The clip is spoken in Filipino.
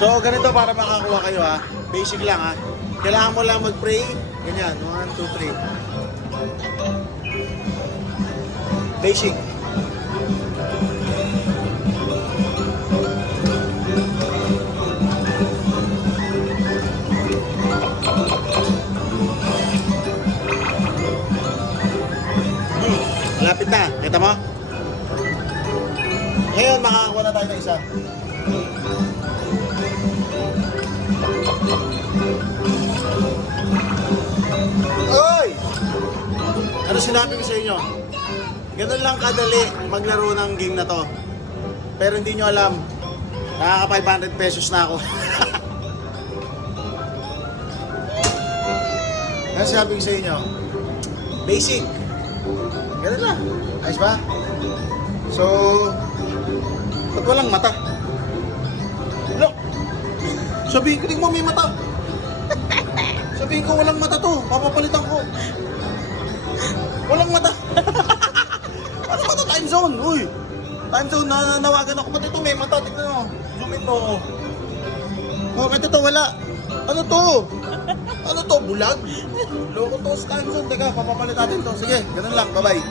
So, ganito para makakuha kayo ha. Basic lang ha. Kailangan mo lang mag-pray. Ganyan. 1, 2, 3. Basic. Lapit na. Kita mo? Ngayon, makakakuha na tayo ng isa. Oy! Ano sinabi ko sa inyo? Ganun lang kadali maglaro ng game na to. Pero hindi nyo alam, nakaka 500 pesos na ako. Ano sinabi ko sa inyo? Basic. Ganun lang. Ayos ba? So, ba't walang mata? Look! Sabihin ko din mo may mata. Sabihin ko walang mata to. Papapalitan ko. Walang mata. Ano mata time zone? Uy! Time zone, nananawagan ako. Ba't ito may mata? Tignan mo. Zoom in mo. Oh, ba't ito wala? Ano to? Ano to? Bulag? Loko to sa time zone. Teka, papapalitan natin to. Sige, ganun lang. Bye-bye.